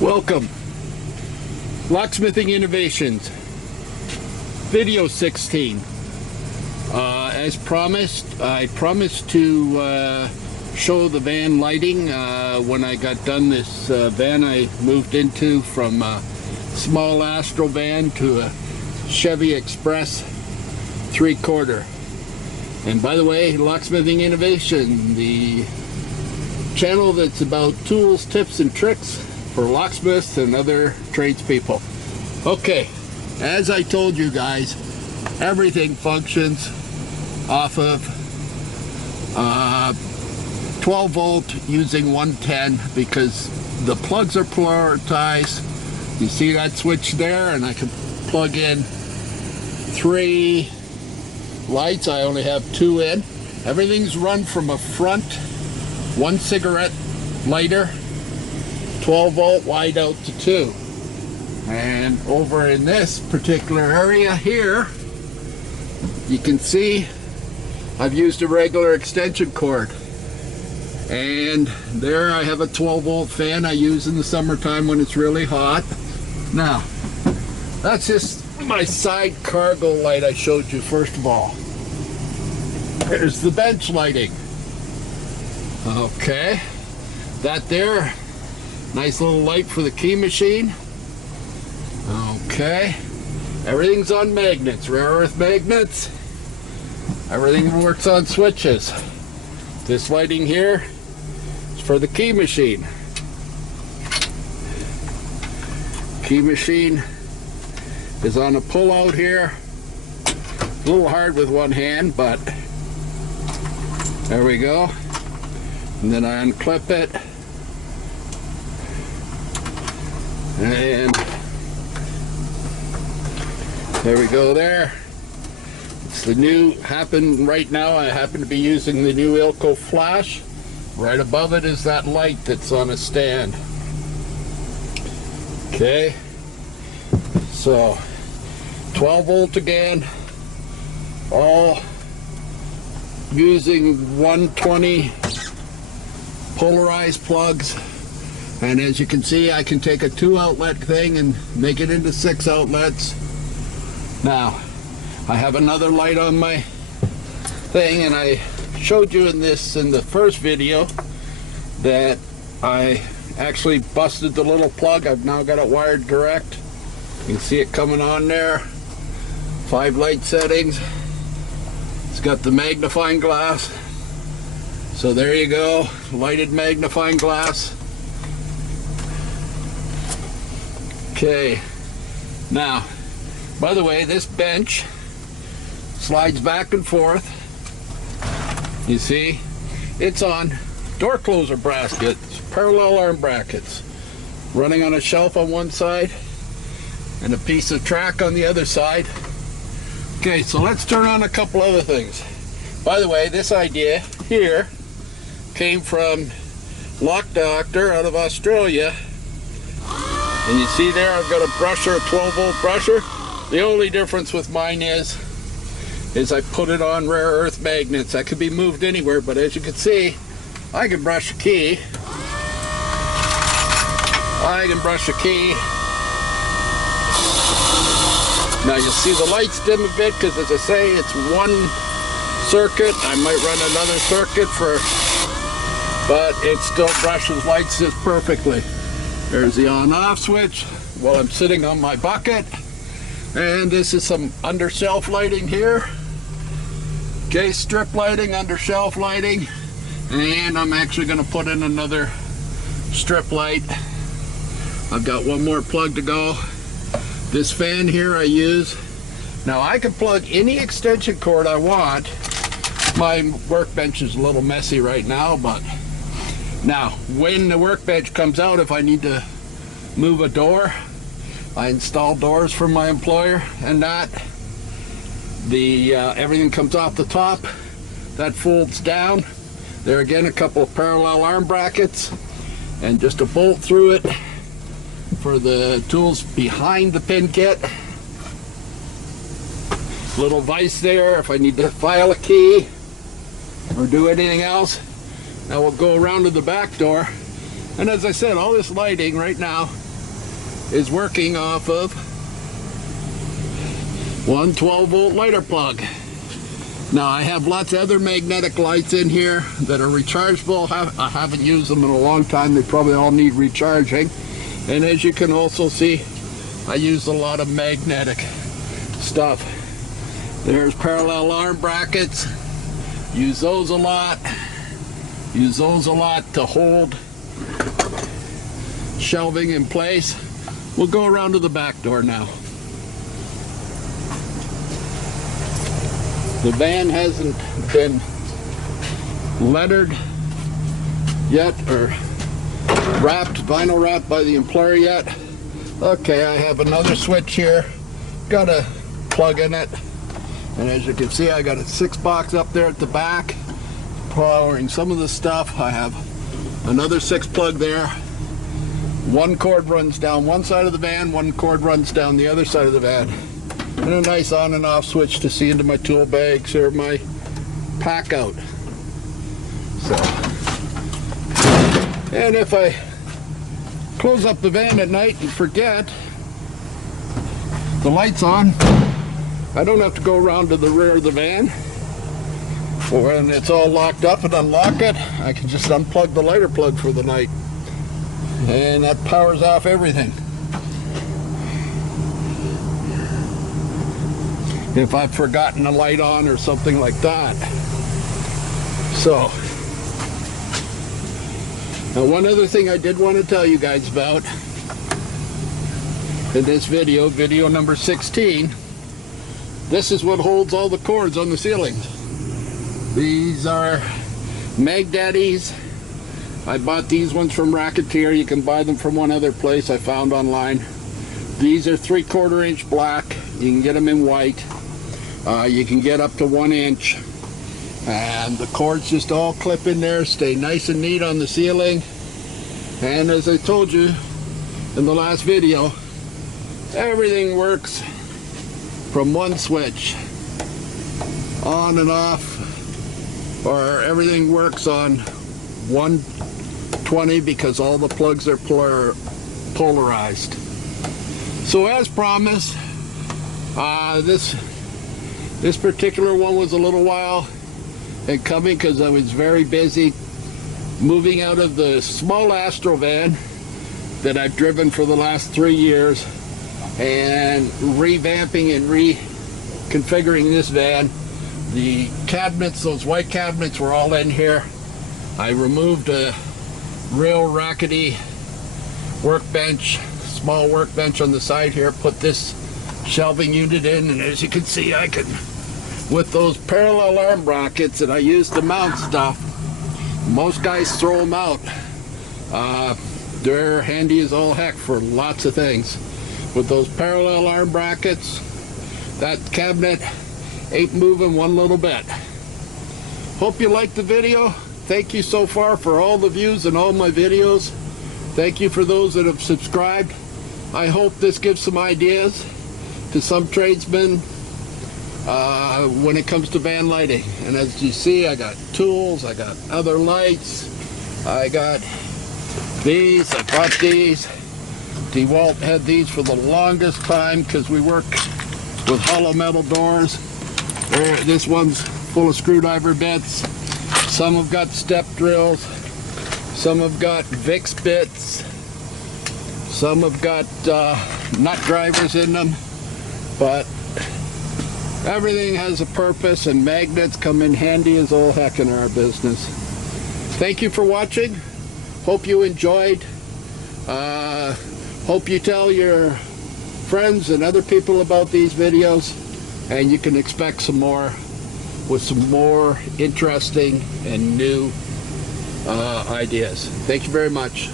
Welcome, Locksmithing Innovations, video 16. As promised, I promised to show the van lighting when I got done this van I moved into from a small Astro van to a Chevy Express 3/4. And by the way, Locksmithing Innovation, the channel that's about tools, tips, and tricks for locksmiths and other tradespeople. Okay, as I told you guys, everything functions off of 12 volt using 110 because the plugs are polarized. You see that switch there, and I can plug in 3 lights. I only have 2 in. Everything's run from a front 1 cigarette lighter, 12 volt wide out to 2. And over in this particular area here, you can see I've used a regular extension cord. And there I have a 12 volt fan I use in the summertime when it's really hot. Now, that's just my side cargo light I showed you first of all. There's the bench lighting. Okay, that there, nice little light for the key machine. Okay, everything's on magnets, rare earth magnets. Everything works on switches. This lighting here is for the key machine. Key machine is on a pull out here. A little hard with one hand, but there we go. And then I unclip it. And there we go there. It's the new, right now I happen to be using the new Ilco flash. Right above it is that light that's on a stand. Okay, so 12 volt again, all using 120 polarized plugs. And as you can see, I can take a 2 outlet thing and make it into 6 outlets. Now, I have another light on my thing, and I showed you in the first video that I actually busted the little plug. I've now got it wired direct. You can see it coming on there. 5 light settings. It's got the magnifying glass. So there you go, lighted magnifying glass. Okay, now, by the way, this bench slides back and forth. You see, it's on door closer brackets, parallel arm brackets, running on a shelf on one side and a piece of track on the other side. Okay, so let's turn on a couple other things. By the way, this idea here came from Lock Doctor out of Australia. And you see there, I've got a brusher, a 12 volt brusher. The only difference with mine is I put it on rare earth magnets. That could be moved anywhere, but as you can see, I can brush a key. I can brush a key. Now you'll see the lights dim a bit because, as I say, it's 1 circuit. I might run another circuit but it still brushes lights just perfectly. There's the on-off switch while I'm sitting on my bucket. And this is some under shelf lighting here. Okay, strip lighting, under shelf lighting. And I'm actually going to put in another strip light. I've got one more plug to go. This fan here I use. Now I can plug any extension cord I want. My workbench is a little messy right now, but now when the workbench comes out, if I need to move a door, I install doors from my employer, and that everything comes off the top, that folds down. There again, a couple of parallel arm brackets and just a bolt through it for the tools behind the pin kit. Little vise there if I need to file a key or do anything else. Now we'll go around to the back door, and as I said, all this lighting right now is working off of one 12-volt lighter plug. Now I have lots of other magnetic lights in here that are rechargeable. I haven't used them in a long time. They probably all need recharging. And as you can also see, I use a lot of magnetic stuff. There's parallel arm brackets. Use those a lot. Use those a lot to hold shelving in place. We'll go around to the back door now. The van hasn't been lettered yet or wrapped, vinyl wrapped by the employer yet. Okay, I have another switch here. Got a plug in it. And as you can see, I got a 6-box up there at the back, powering some of the stuff. I have another 6-plug there. One cord runs down one side of the van, one cord runs down the other side of the van. And a nice on and off switch to see into my tool bags or my pack out. So, and if I close up the van at night and forget the light's on, I don't have to go around to the rear of the van. When it's all locked up and unlock it, I can just unplug the lighter plug for the night. And that powers off everything. If I've forgotten a light on or something like that. So, now one other thing I did want to tell you guys about in this video, video number 16, this is what holds all the cords on the ceilings. These are Mag Daddies. I bought these ones from Racketeer. You can buy them from one other place I found online. These are 3/4 inch black. You can get them in white. You can get up to 1 inch. And the cords just all clip in there, stay nice and neat on the ceiling. And as I told you in the last video, everything works from one switch, on and off, or everything works on 120 because all the plugs are polarized. So as promised, this particular one was a little while in coming because I was very busy moving out of the small Astro van that I've driven for the last 3 years and revamping and reconfiguring this van. The cabinets, those white cabinets, were all in here. I removed a real rackety workbench, small workbench on the side here, put this shelving unit in, and as you can see, I can, with those parallel arm brackets that I use to mount stuff, most guys throw them out. They're handy as all heck for lots of things. With those parallel arm brackets, that cabinet ain't moving one little bit. Hope you liked the video. Thank you so far for all the views and all my videos. Thank you for those that have subscribed. I hope this gives some ideas to some tradesmen when it comes to van lighting. And as you see, I got tools, I got other lights, I got these, I bought these. DeWalt had these for the longest time because we work with hollow metal doors. This one's full of screwdriver bits. Some have got step drills. Some have got Vicks bits. Some have got nut drivers in them. But everything has a purpose, and magnets come in handy as all heck in our business. Thank you for watching. Hope you enjoyed. Hope you tell your friends and other people about these videos, and you can expect some more with some more interesting and new ideas. Thank you very much.